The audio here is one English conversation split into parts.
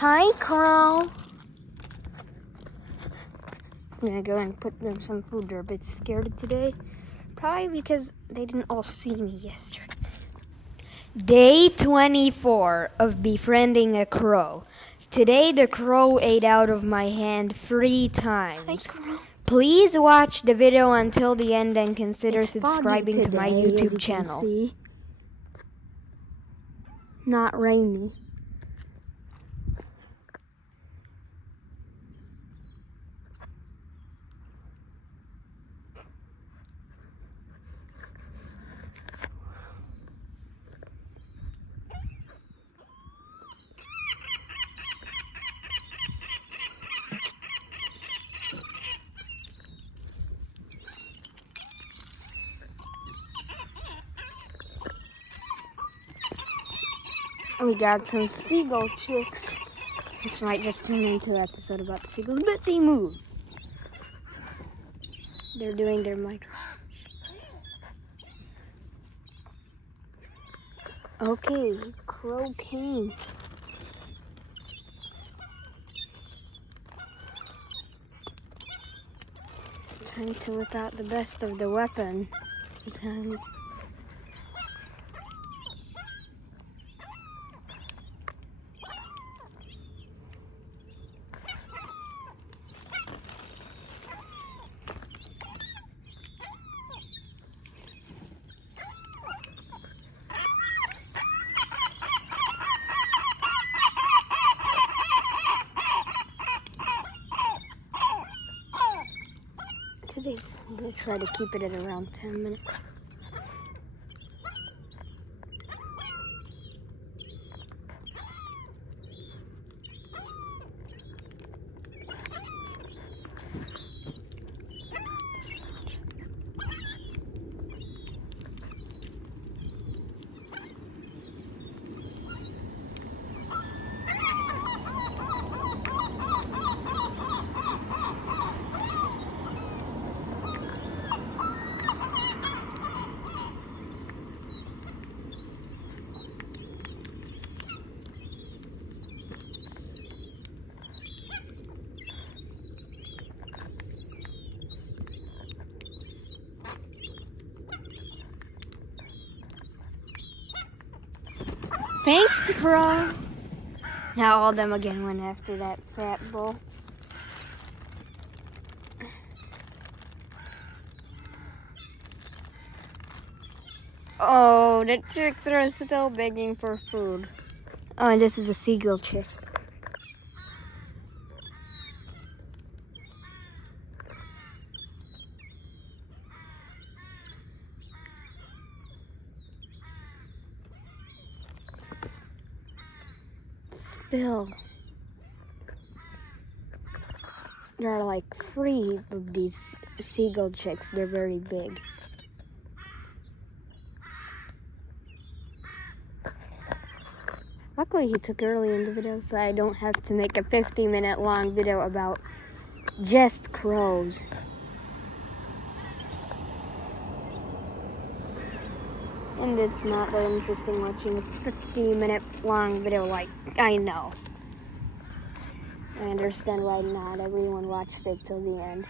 Hi, Crow. I'm gonna go and put them some food. They're a bit scared today. Probably because they didn't all see me yesterday. Day 24 of befriending a crow. Today the crow ate out of my hand 3 times. Hi, Crow. Please watch the video until the end and consider It's subscribing to my foggy today, as YouTube you can channel. see. Not rainy. We got some seagull chicks. This might just turn into an episode about the seagulls, but they move. They're doing their micro. Okay, crow came. Time to whip out the best of the weapon. I'm gonna try to keep it at around 10 minutes. Thanks, Crow. Now all of them again went after that fat bull. Oh, the chicks are still begging for food. Oh, and this is a seagull chick. Still, there are like 3 of these seagull chicks. They're very big. Luckily, he took early in the video, so I don't have to make a 50-minute long video about just crows. And it's not that interesting watching a 50-minute long video, like, I know. I understand why not everyone watched it till the end.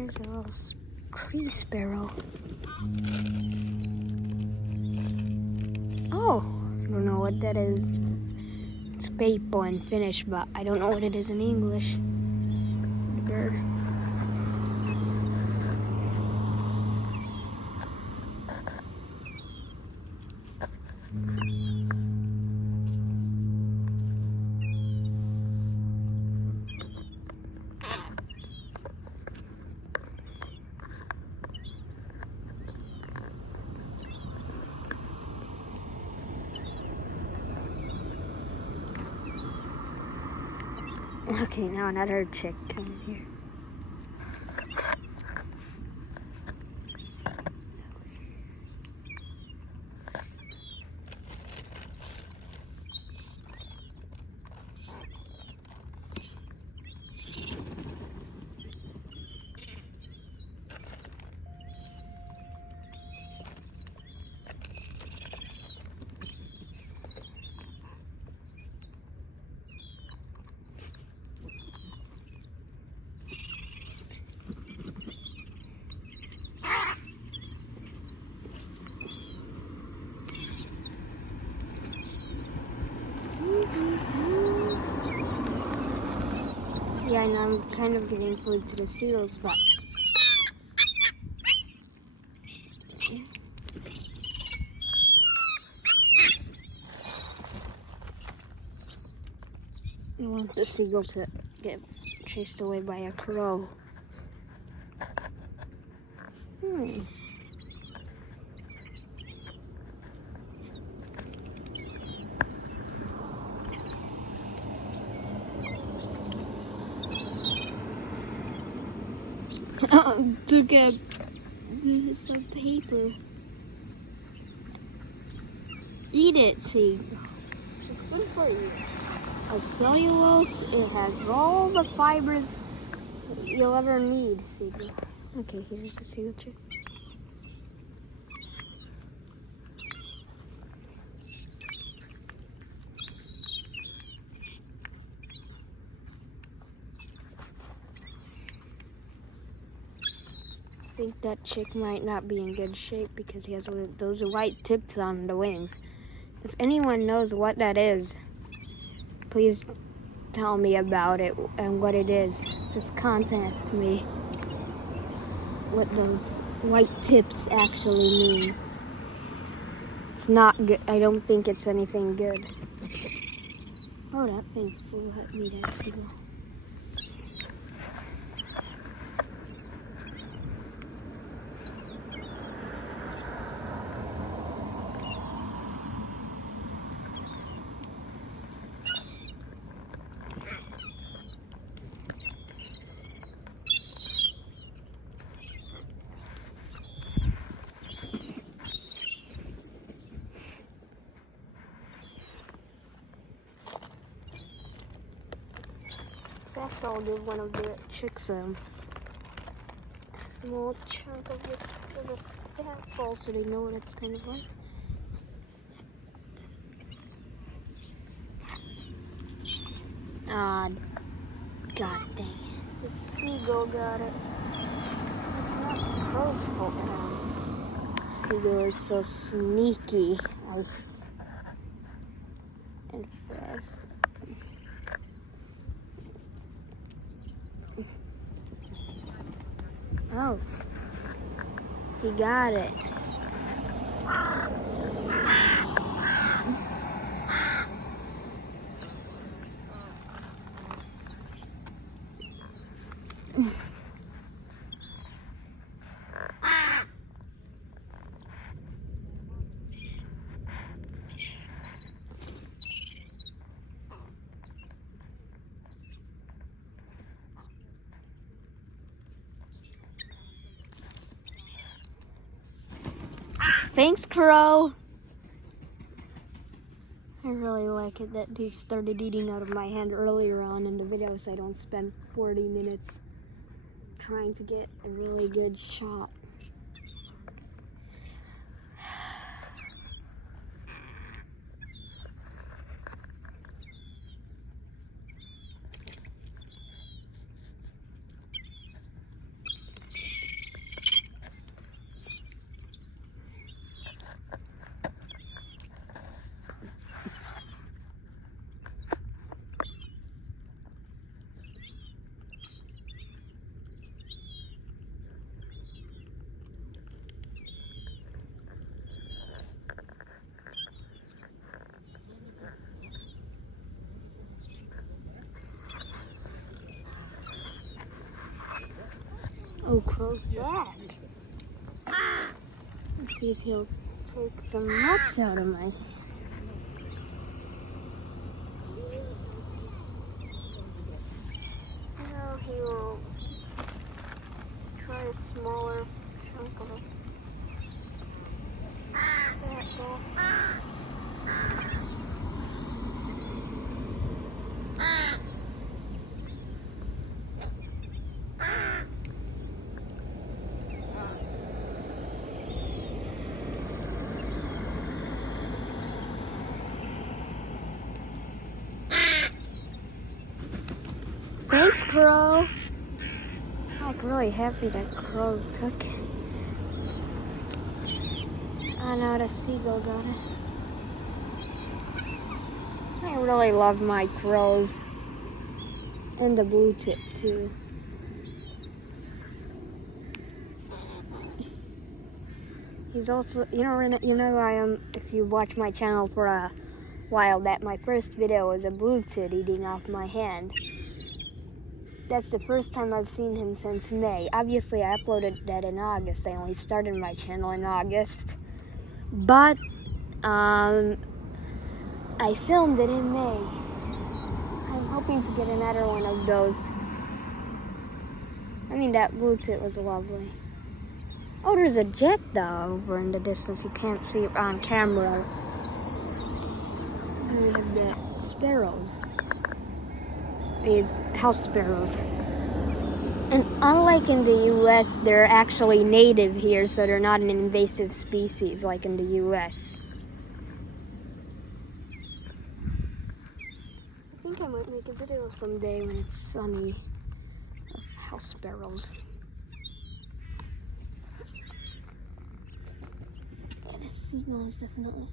There's a little tree sparrow. Oh, I don't know what that is. It's papo in Finnish, but I don't know what it is in English. The bird. Okay, now another chick coming here. Yeah, and I'm kind of giving food to the seals, but I want the seagull to get chased away by a crow. Took a piece of paper. Eat it, seagull. It's good for you. A cellulose, it has all the fibers you'll ever need, seagull. Okay, here's the seagull chick. I think that chick might not be in good shape because he has those white tips on the wings. If anyone knows what that is, please tell me about it and what it is. Just contact me what those white tips actually mean. It's not good. I don't think it's anything good. Oh, that thing flew at me, that seagull. First, I'll give one of the chicks a small chunk of this little fat ball so they know what it's kind of like. Ah, god dang it. The seagull got it. It's not the crow's fault. Seagull is so sneaky and fast. Oh, he got it. Thanks, Crow. I really like it that he started eating out of my hand earlier on in the video so I don't spend 40 minutes trying to get a really good shot. seagull's back. Let's see if he'll take some nuts out of my... No, he won't. Let's try a smaller chunk of it. That ball. Thanks, Crow. I'm really happy that Crow took it. Oh no, the seagull got it. I really love my crows. And the blue tip too. He's also, you know, if you watch my channel for a while, that my first video was a blue tit eating off my hand. That's the first time I've seen him since May. Obviously, I uploaded that in August. I only started my channel in August. But, I filmed it in May. I'm hoping to get another one of those. I mean, that blue tit was lovely. Oh, there's a jet though over in the distance. You can't see it on camera. And we have the sparrows. These house sparrows. And unlike in the US, they're actually native here, so they're not an invasive species like in the US. I think I might make a video someday when it's sunny of house sparrows. And the seagulls, definitely.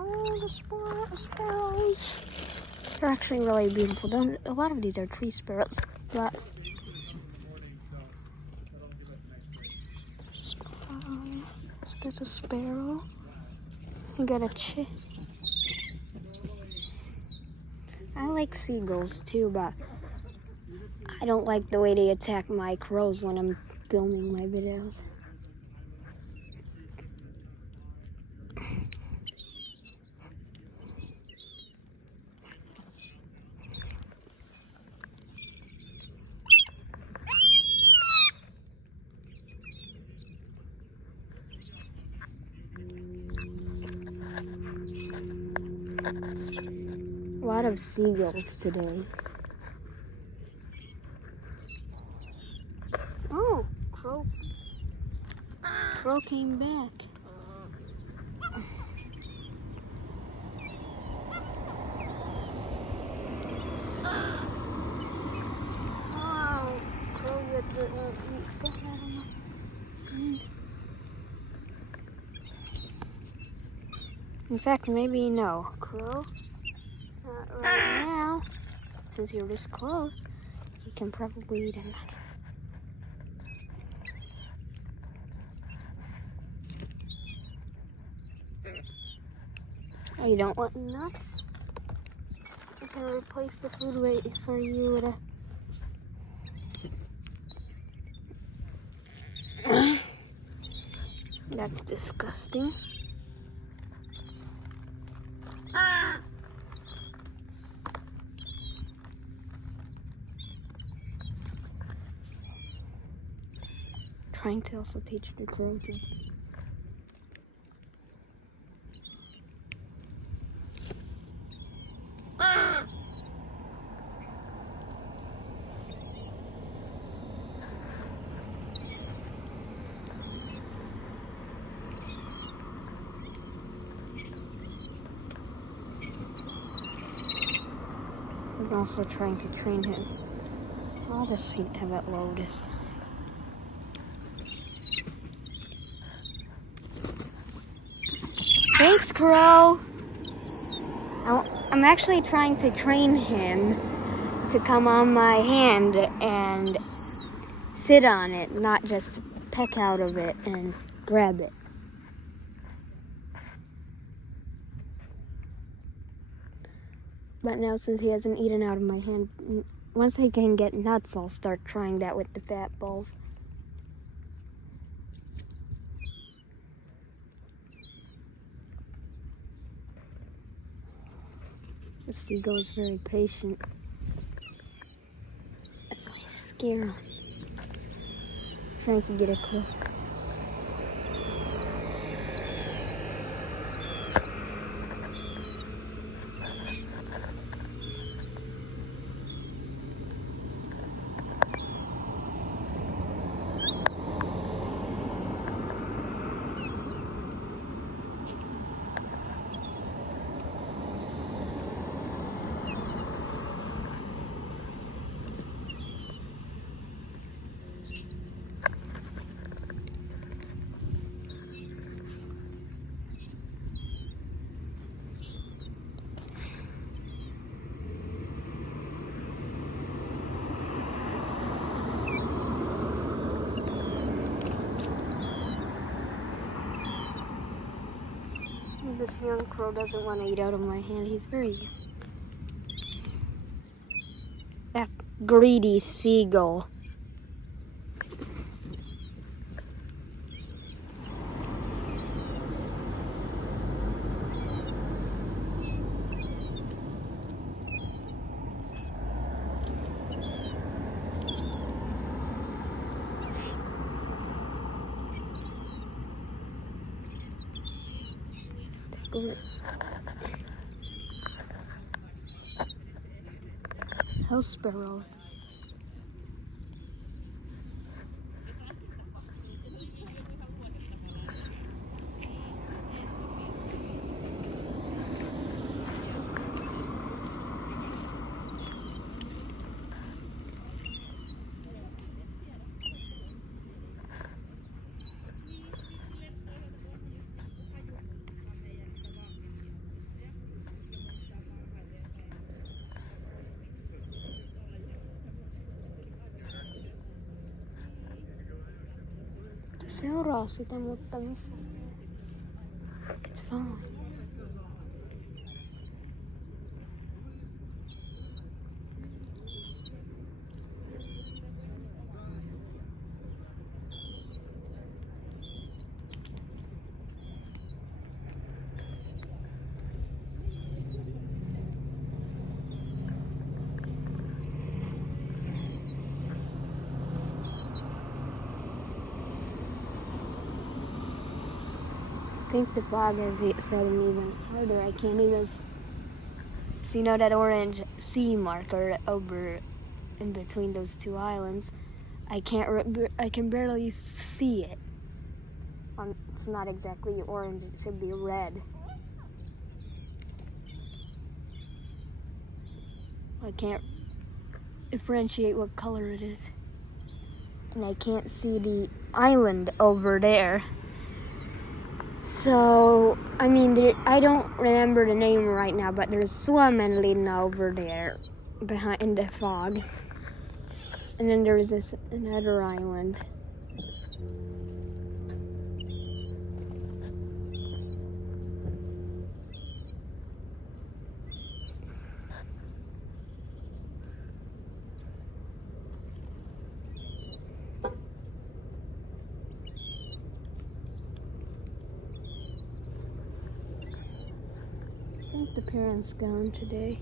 Oh, the sparrows. They're actually really beautiful. A lot of these are tree sparrows, but let's get a sparrow. We got a chick. I like seagulls too, but I don't like the way they attack my crows when I'm filming my videos. A lot of seagulls today. Oh, crow came back. Oh, crow, you eat that out of my hand. In fact, maybe no, crow. Not right now. Since you're this close, you can probably eat it. Oh, you don't want nuts? I can replace the food weight for you with a... That's disgusting. Trying to also teach the crow to... I'm also trying to train him. I'll just have it load us. Thanks, Crow. I'm actually trying to train him to come on my hand and sit on it, not just peck out of it and grab it. But now since he hasn't eaten out of my hand, once he can get nuts, I'll start trying that with the fat balls. The seagull is very patient. So I scare him. Trying to get it close. This young crow doesn't want to eat out of my hand. He's very that greedy seagull. House sparrows. Seuraa sitä, mutta missä se? It's fine. I think the fog has setting even harder. I can't even see that orange sea marker over in between those two islands. I can barely see it. It's not exactly orange. It should be red. I can't differentiate what color it is, and I can't see the island over there. So, I mean, I don't remember the name right now, but there's swimming over there behind the fog. And then there's another island. I think the parents gone today.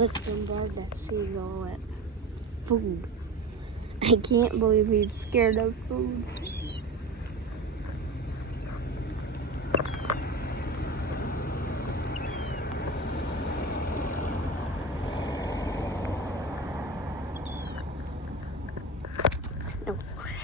Lisbon bird that sees all that food. I can't believe he's scared of food. Oh, crap.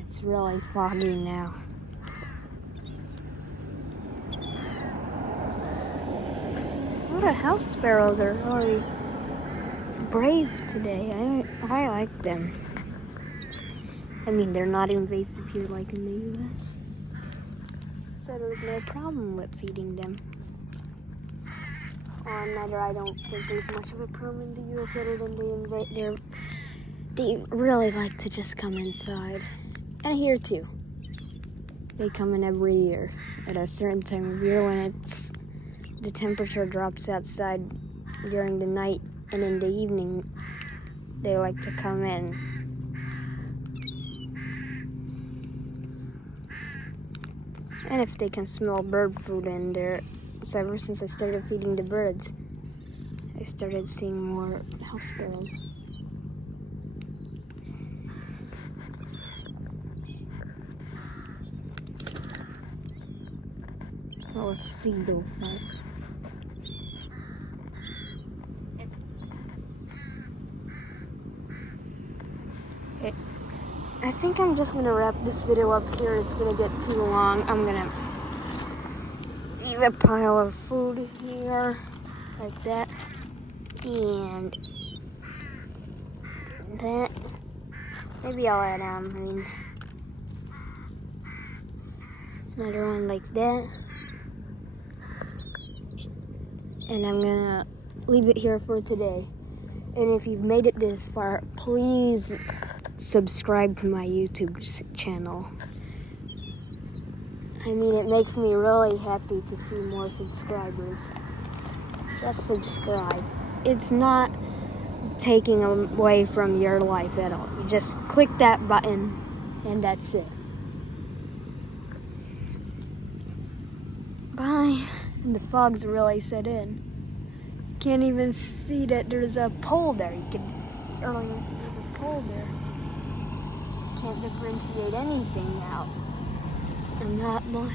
It's really foggy now. A lot of house sparrows are really brave today. I like them. I mean, they're not invasive here like in the U.S. So there's no problem with feeding them. Neither I don't think there's much of a problem in the U.S. other than they really like to just come inside. And here too. They come in every year at a certain time of year when the temperature drops outside during the night, and in the evening they like to come in. And if they can smell bird food in there, so ever since I started feeding the birds, I started seeing more house sparrows. Oh, a seagull flight. Okay. I think I'm just gonna wrap this video up here. It's gonna get too long. I'm gonna leave a pile of food here, like that, and that. Maybe I'll add another one like that. And I'm gonna leave it here for today. And if you've made it this far, please subscribe to my YouTube channel. I mean, it makes me really happy to see more subscribers. Just subscribe. It's not taking away from your life at all. You just click that button and that's it. Bye. And the fog's really set in. Can't even see that there's a pole there. Earlier there's a pole there. Can't differentiate anything out. I'm not blind.